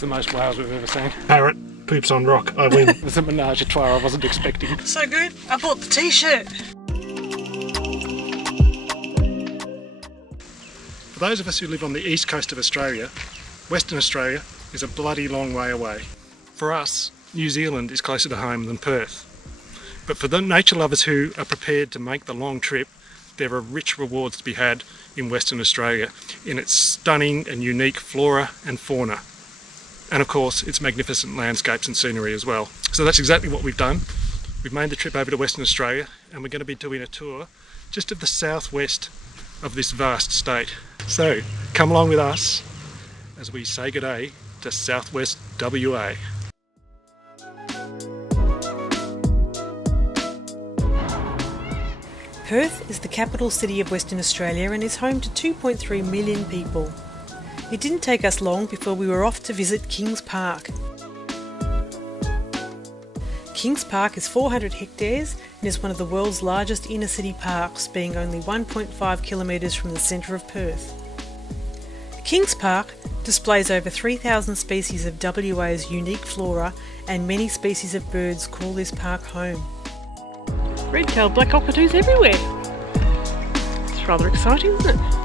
The most whales we've ever seen. Parrot poops on rock, I win. It was a menage a trois I wasn't expecting. So good, I bought the t-shirt. For those of us who live on the east coast of Australia, Western Australia is a bloody long way away. For us, New Zealand is closer to home than Perth. But for the nature lovers who are prepared to make the long trip, there are rich rewards to be had in Western Australia in its stunning and unique flora and fauna. And of course, its magnificent landscapes and scenery as well. So that's exactly what we've done. We've made the trip over to Western Australia and we're going to be doing a tour just of the southwest of this vast state. So come along with us as we say good day to southwest WA. Perth is the capital city of Western Australia and is home to 2.3 million people. It didn't take us long before we were off to visit Kings Park. Kings Park is 400 hectares and is one of the world's largest inner city parks, being only 1.5 kilometres from the centre of Perth. Kings Park displays over 3,000 species of WA's unique flora, and many species of birds call this park home. Red-tailed black cockatoos everywhere. It's rather exciting, isn't it?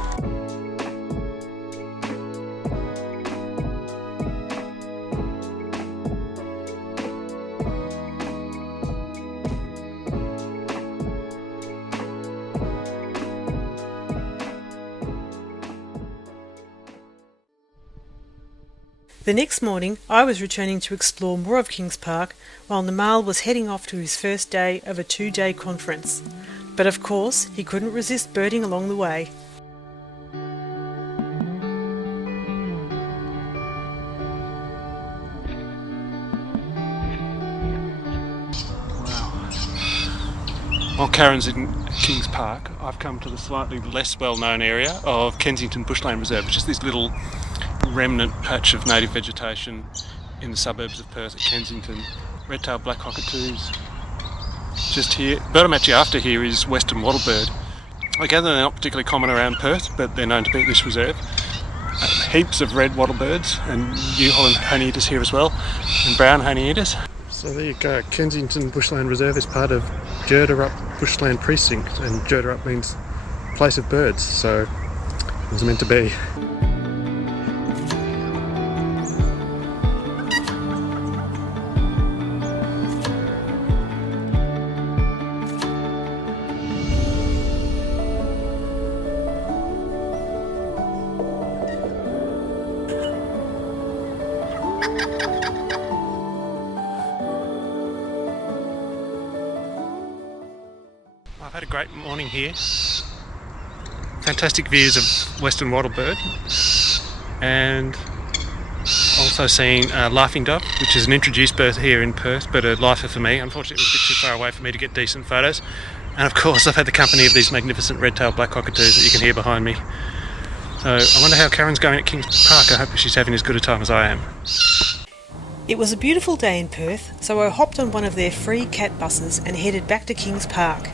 The next morning, I was returning to explore more of Kings Park, while Namal was heading off to his first day of a 2-day conference. But of course, he couldn't resist birding along the way. While Karen's in Kings Park, I've come to the slightly less well-known area of Kensington Bushland Reserve, which is this little remnant patch of native vegetation in the suburbs of Perth at Kensington. Red-tailed black cockatoos just here. The bird I'm actually after here is western wattlebird. I gather they're not particularly common around Perth, but they're known to be at this reserve. Heaps of red wattlebirds and New Holland honeyeaters here as well, and brown honeyeaters. So there you go, Kensington Bushland Reserve is part of Girderup Bushland Precinct, and Girderup means place of birds, so it was meant to be. I've had a great morning here. Fantastic views of western wattlebird, and also seeing laughing dove, which is an introduced bird here in Perth, but a lifer for me. Unfortunately, it was a bit too far away for me to get decent photos. And of course, I've had the company of these magnificent red-tailed black cockatoos that you can hear behind me. So I wonder how Karen's going at Kings Park. I hope she's having as good a time as I am. It was a beautiful day in Perth, so I hopped on one of their free cat buses and headed back to Kings Park.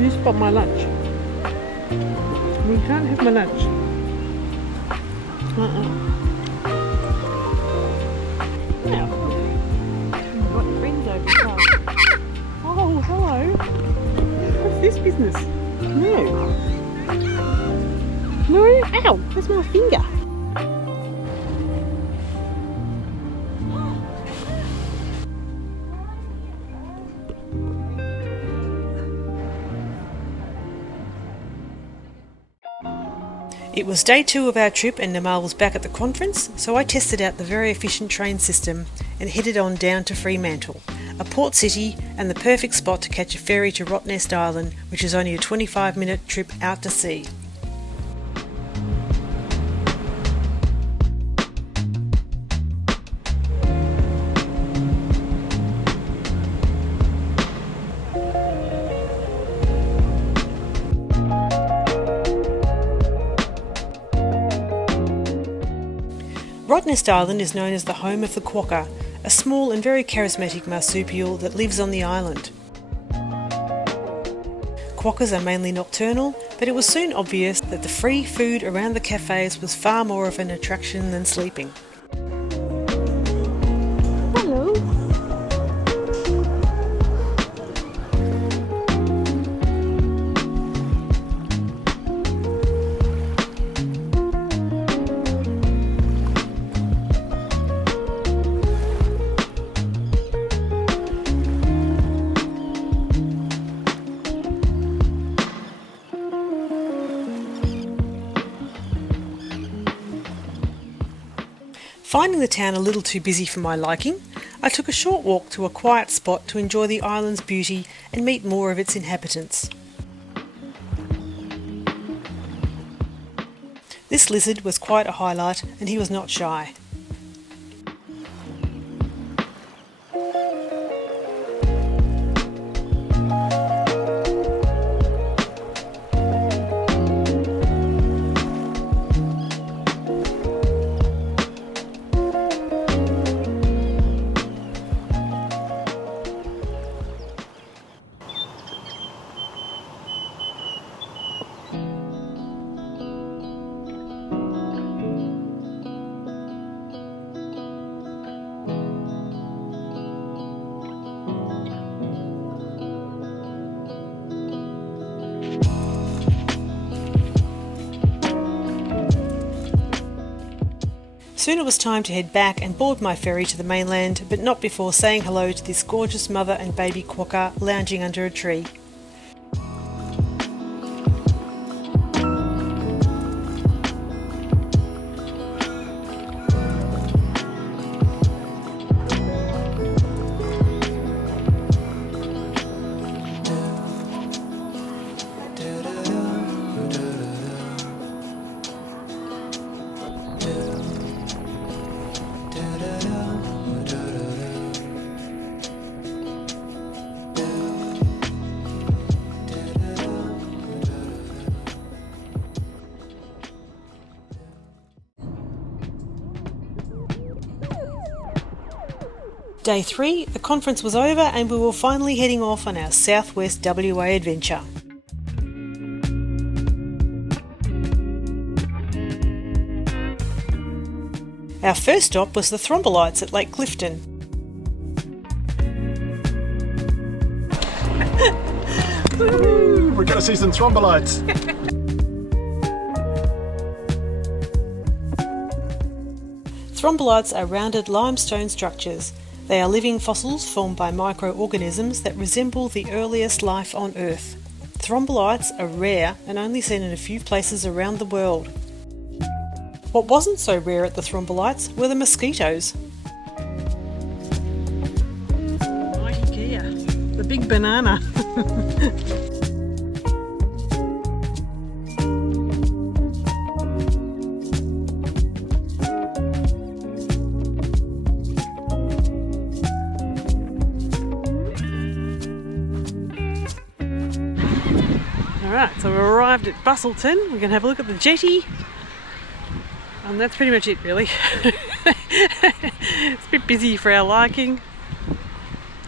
You spot my lunch. You can't have my lunch. Now, I've got friends over here. Oh, hello. What's this business? No. No? Ow, that's my finger. It was day 2 of our trip and Namal was back at the conference, so I tested out the very efficient train system and headed on down to Fremantle, a port city and the perfect spot to catch a ferry to Rottnest Island, which is only a 25-minute trip out to sea. Rottnest Island is known as the home of the quokka, a small and very charismatic marsupial that lives on the island. Quokkas are mainly nocturnal, but it was soon obvious that the free food around the cafes was far more of an attraction than sleeping. Hello. Finding the town a little too busy for my liking, I took a short walk to a quiet spot to enjoy the island's beauty and meet more of its inhabitants. This lizard was quite a highlight and he was not shy. Soon it was time to head back and board my ferry to the mainland, but not before saying hello to this gorgeous mother and baby quokka lounging under a tree. Day 3, the conference was over and we were finally heading off on our southwest WA adventure. Our first stop was the thrombolites at Lake Clifton. Woo, we're going to see some thrombolites. Thrombolites are rounded limestone structures. They are living fossils formed by microorganisms that resemble the earliest life on Earth. Thrombolites are rare and only seen in a few places around the world. What wasn't so rare at the thrombolites were the mosquitoes. Mighty Kia, the big banana. Alright, so we've arrived at Busselton. We're going to have a look at the jetty. And that's pretty much it, really. It's a bit busy for our liking.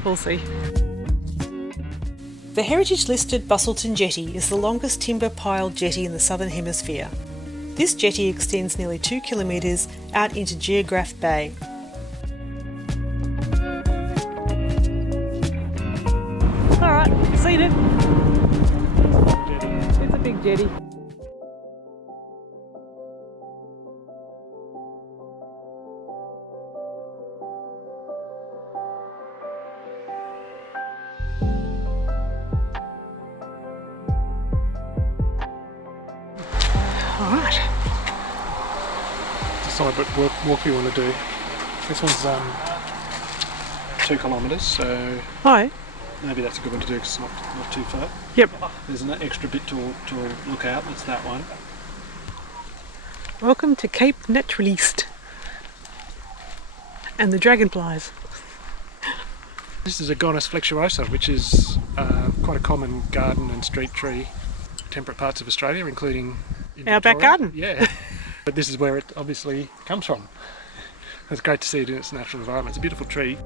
We'll see. The heritage listed Busselton Jetty is the longest timber piled jetty in the southern hemisphere. This jetty extends nearly 2 kilometres out into Geograph Bay. Alright, seen it. It's a big jetty. Alright. Decide what walk we want to do. This one's 2 kilometres, so Hi. maybe that's a good one to do because it's not too far. Yep. There's an extra bit to look out, that's that one. Welcome to Cape Naturaliste. And the dragonflies. This is a Agonis flexuosa, which is quite a common garden and street tree in temperate parts of Australia, including in Our back Victoria. garden. Yeah, but this is where it obviously comes from. It's great to see it in its natural environment. It's a beautiful tree.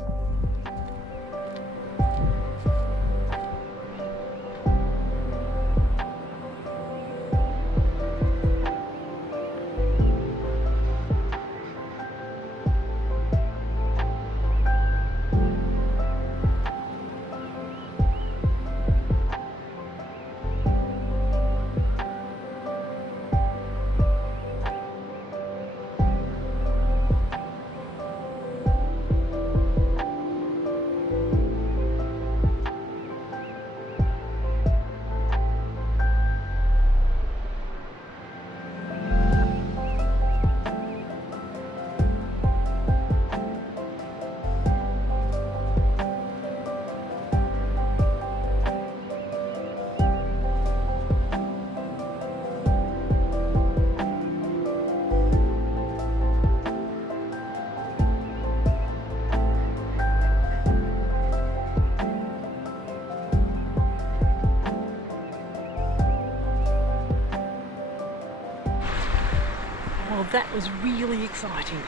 Well, that was really exciting.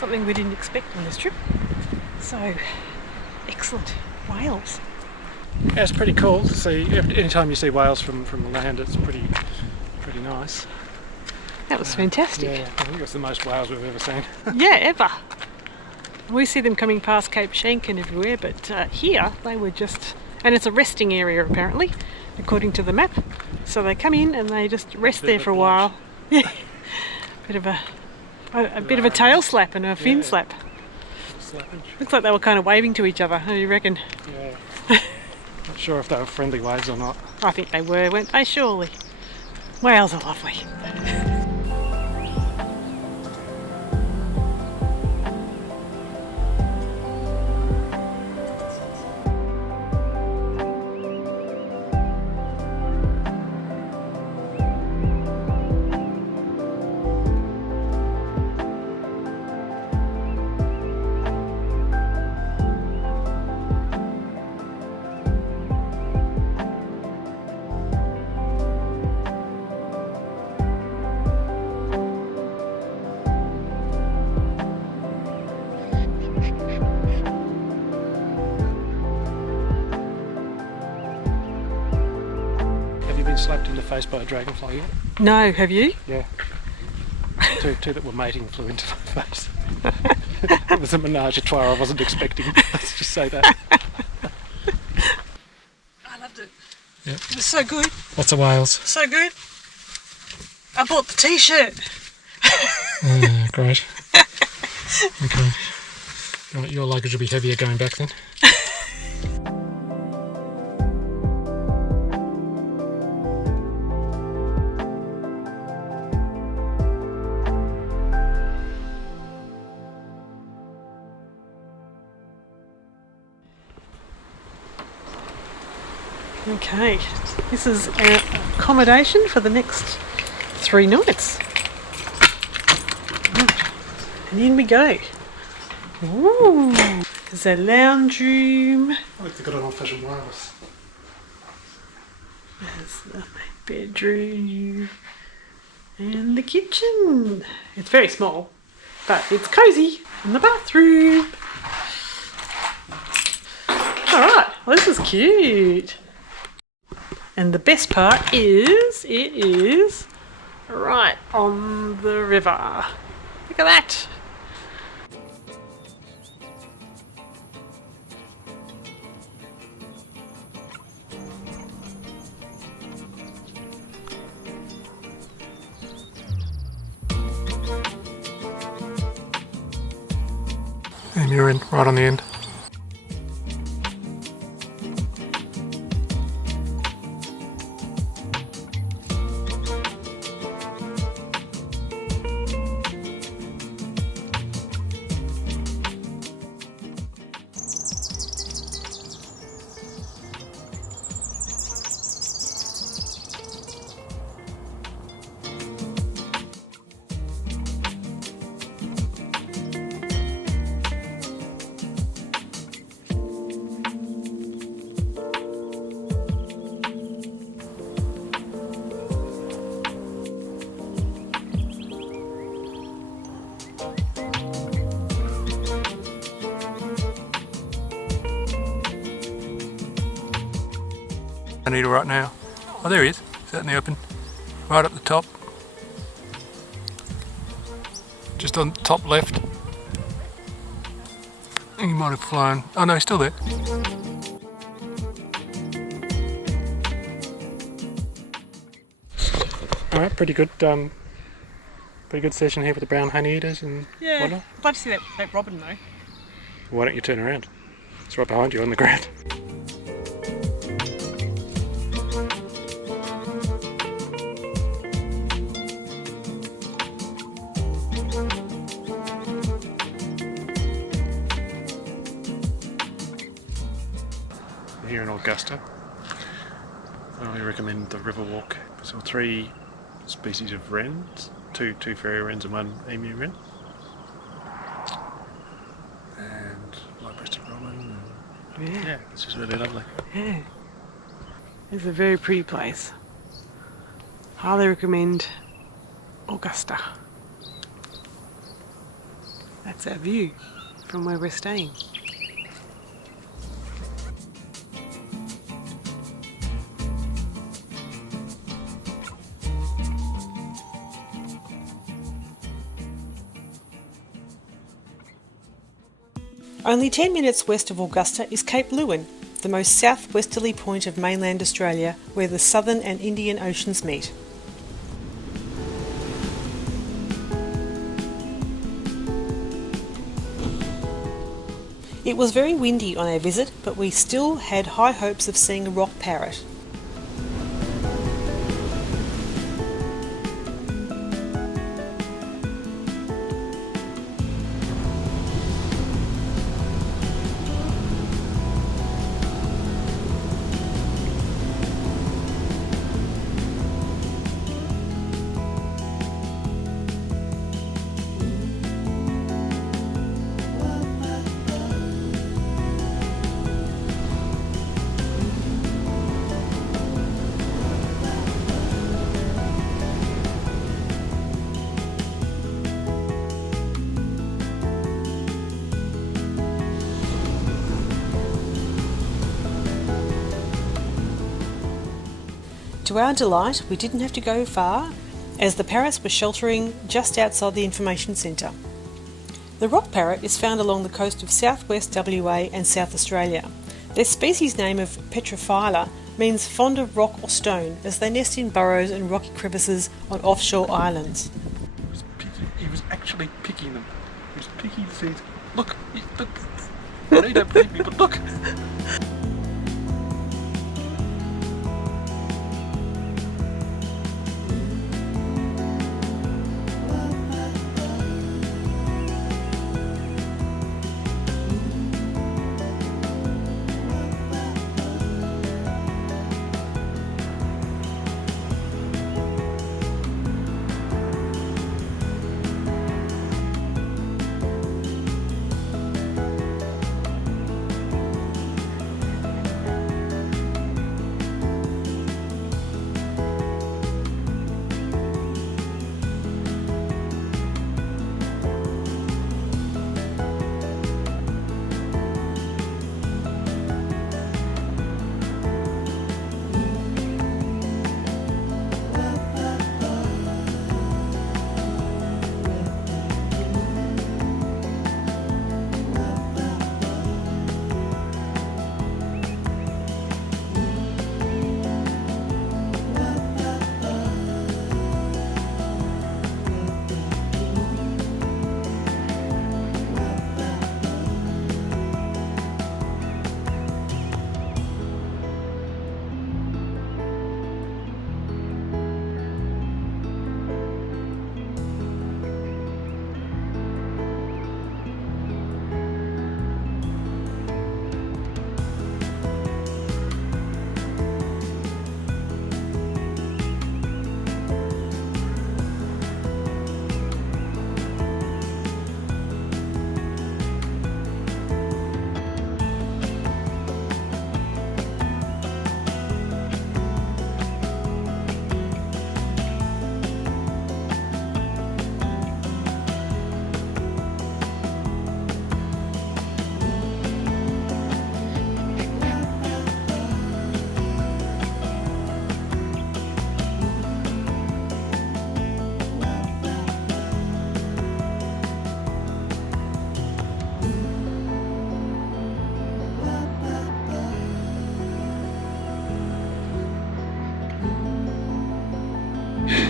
Something we didn't expect on this trip. So, excellent. Whales. Yeah, it's pretty cool to see. Anytime you see whales from the land, it's pretty nice. That was fantastic. Yeah, I think it's the most whales we've ever seen. Yeah, ever. We see them coming past Cape Schenck and everywhere, but here they were just... And it's a resting area apparently, according to the map. So they come in and they just rest there for a while. Yeah. Bit of a tail slap and a fin slap. Looks like they were kind of waving to each other. How do you reckon? Yeah. Not sure if they were friendly waves or not. I think they were, weren't they? Surely. Whales are lovely. Slapped in the face by a dragonfly yet? No, have you? Yeah. Two that were mating flew into my face. It was a menage a trois I wasn't expecting. Let's just say that. I loved it. Yep. It was so good. Lots of whales. So good. I bought the t-shirt. Great. Okay. Right, your luggage will be heavier going back then. Okay, this is our accommodation for the next 3 nights. And in we go. Ooh, there's a lounge room. I think they've got an old-fashioned wireless. There's the bedroom and the kitchen. It's very small, but it's cosy. And the bathroom. Alright, well this is cute. And the best part is, it is right on the river. Look at that. And you're in, right on the end. Anita right now. Oh, there he is. He's out in the open. Right up the top. Just on the top left. He might have flown. Oh no, he's still there. Alright, pretty good session here with the brown honeyeaters and whatnot. I'd like to see that robin though. Why don't you turn around? It's right behind you on the ground. Here in Augusta, I highly recommend the river walk. So 3 species of wrens, two fairy wrens and 1 emu wren, and white-breasted robin. Yeah, it's just really lovely. Yeah, it's a very pretty place. Highly recommend Augusta. That's our view from where we're staying. Only 10 minutes west of Augusta is Cape Leeuwin, the most southwesterly point of mainland Australia where the Southern and Indian Oceans meet. It was very windy on our visit, but we still had high hopes of seeing a rock parrot. To our delight, we didn't have to go far, as the parrots were sheltering just outside the information centre. The rock parrot is found along the coast of southwest WA and South Australia. Their species name of Petrophila means fond of rock or stone, as they nest in burrows and rocky crevices on offshore islands. He was actually picking them. He was picking the seeds. Look. I know you don't believe me, but look.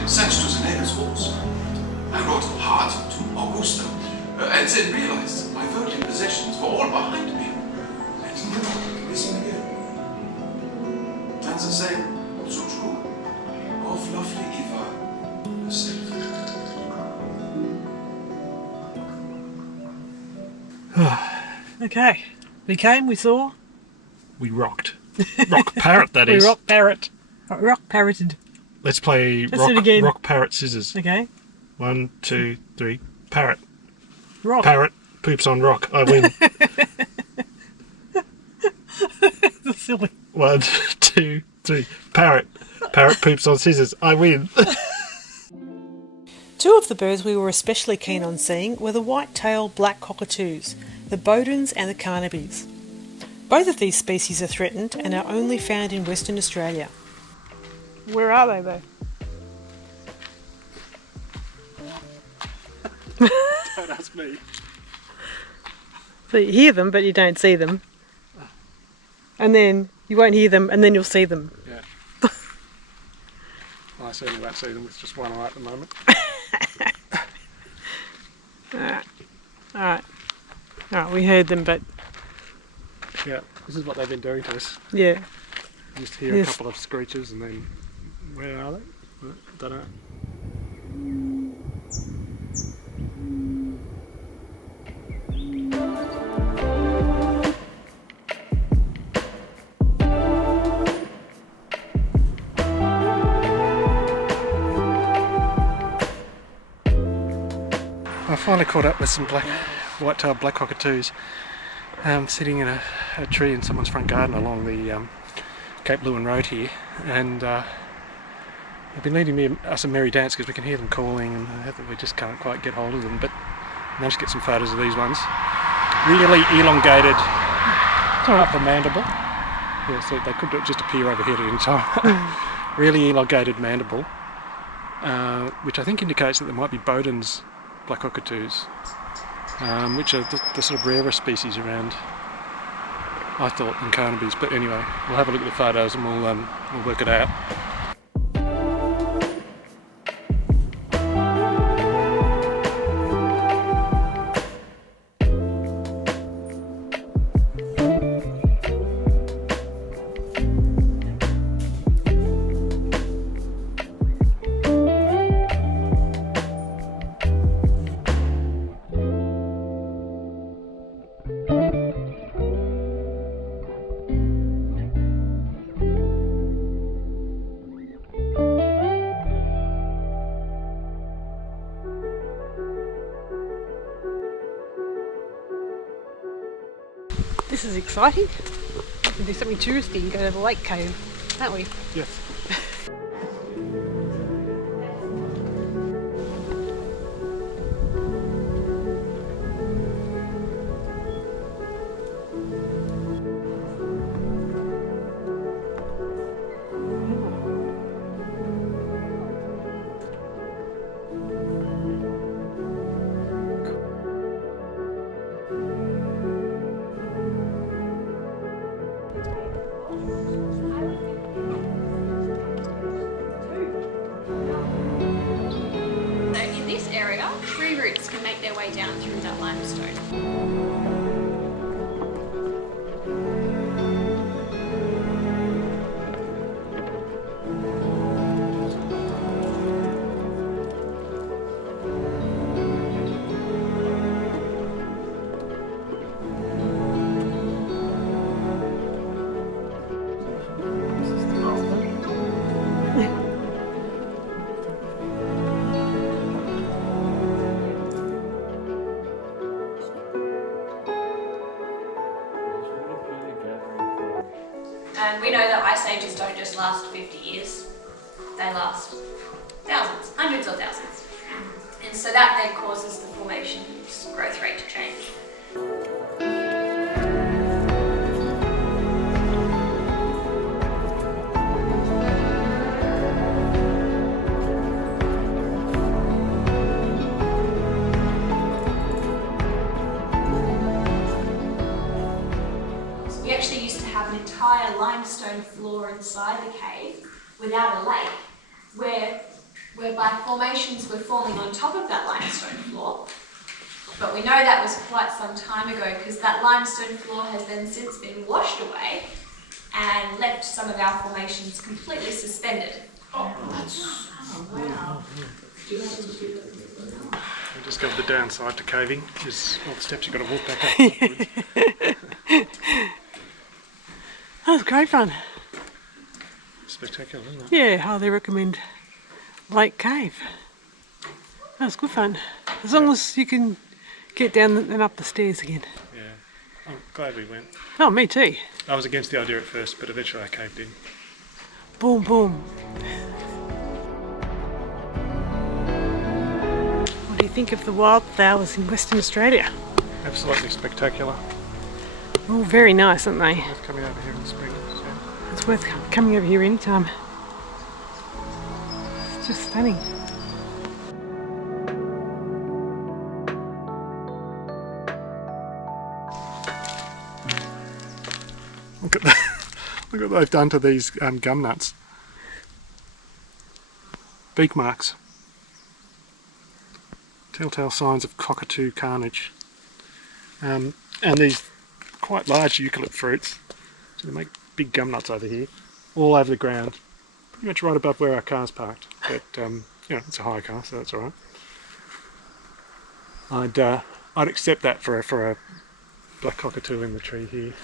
sent to the neighbor's horse. I rode hard to Augusta, and then realized my worldly possessions were all behind me. And now, missing again. And the same, also true, of lovely Eva herself. Okay. We came, we saw. We rocked. Rock parrot, that We is. rock parroted. Let's play Let's do it again. rock, parrot, scissors. Okay. 1, 2, 3. Parrot. Rock. Parrot poops on rock. I win. That's silly. 1, 2, 3. Parrot. Parrot poops on scissors. I win. Two of the birds we were especially keen on seeing were the white-tailed black cockatoos, the Baudins and the Carnabys. Both of these species are threatened and are only found in Western Australia. Where are they though? Don't ask me. So you hear them but you don't see them. And then you won't hear them and then you'll see them. Yeah. I certainly won't see them with just one eye at the moment. Alright, we heard them but Yeah, this is what they've been doing to us. yeah. You just hear Yes. a couple of screeches and then, where are they? I don't know. I finally caught up with some white-tailed black cockatoos sitting in a tree in someone's front garden along the Cape Leeuwin road here, and they've been leading us a merry dance because we can hear them calling and we just can't quite get hold of them, but managed to get some photos of these ones. Really elongated upper mandible. Yeah, so they could just appear over here at any time. Really elongated mandible, which I think indicates that there might be Baudins Black Cockatoos, which are the sort of rarer species around, I thought, than Carnabys. But anyway, we'll have a look at the photos and we'll work it out. This is exciting. We can do something touristy and go to the lake cave, can't we? Yes. Tree roots can make their way down through that limestone. And we know that ice ages don't just last 50 years, they last thousands, hundreds of thousands. And so that then causes the formation's growth rate to change. We actually used to have an entire limestone floor inside the cave without a lake, where whereby formations were forming on top of that limestone floor. But we know that was quite some time ago because that limestone floor has then since been washed away and left some of our formations completely suspended. We discovered the downside to caving is all the steps you've got to walk back up. That was great fun. Spectacular, isn't it? Yeah, highly recommend Lake Cave. That was good fun. As long as you can get down and up the stairs again. Yeah, I'm glad we went. Oh, me too. I was against the idea at first, but eventually I caved in. Boom, boom. What do you think of the wildflowers in Western Australia? Absolutely spectacular. Oh, very nice, aren't they? Worth coming over here in the spring. Yeah. It's worth coming over here anytime. It's just stunning. Look at what they've done to these gum nuts. Beak marks. Telltale signs of cockatoo carnage. And these quite large eucalypt fruits. So they make big gum nuts over here, all over the ground, pretty much right above where our car's parked. But you know, it's a hire car, so that's all right. I'd accept that for a black cockatoo in the tree here.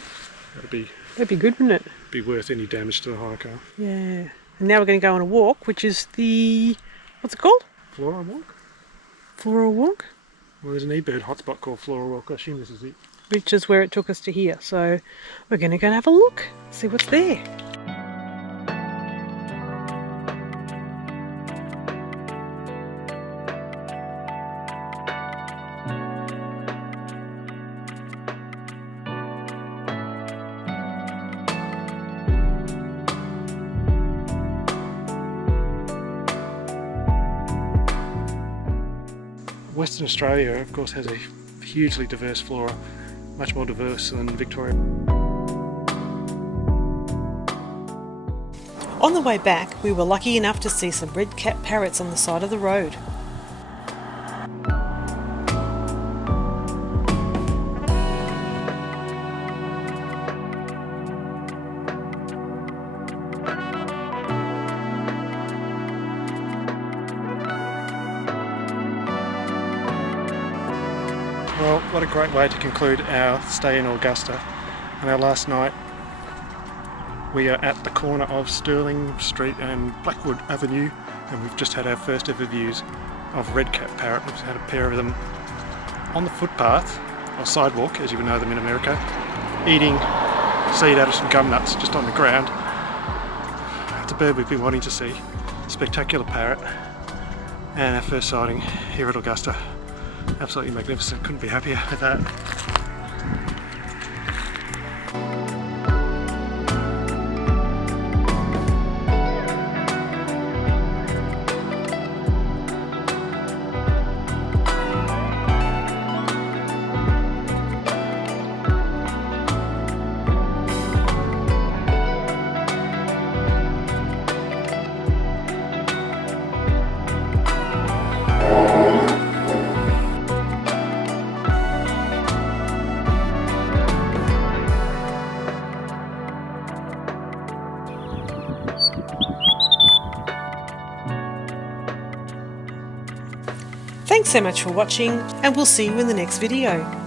That'd be good, wouldn't it? Be worth any damage to the hire car. Yeah. And now we're going to go on a walk, which is the, what's it called? Flora walk? Flora walk? Well, there's an eBird hotspot called Flora walk. I assume this is it. Which is where it took us to here. So we're going to go and have a look, see what's there. Western Australia, of course, has a hugely diverse flora, much more diverse than Victoria. On the way back, we were lucky enough to see some red-capped parrots on the side of the road. Well, what a great way to conclude our stay in Augusta. And our last night, we are at the corner of Stirling Street and Blackwood Avenue, and we've just had our first ever views of red-capped parrot. We've had a pair of them on the footpath, or sidewalk as you would know them in America, eating seed out of some gum nuts just on the ground. It's a bird we've been wanting to see. Spectacular parrot, and our first sighting here at Augusta. Absolutely magnificent, couldn't be happier with that. Thanks so much for watching, and we'll see you in the next video.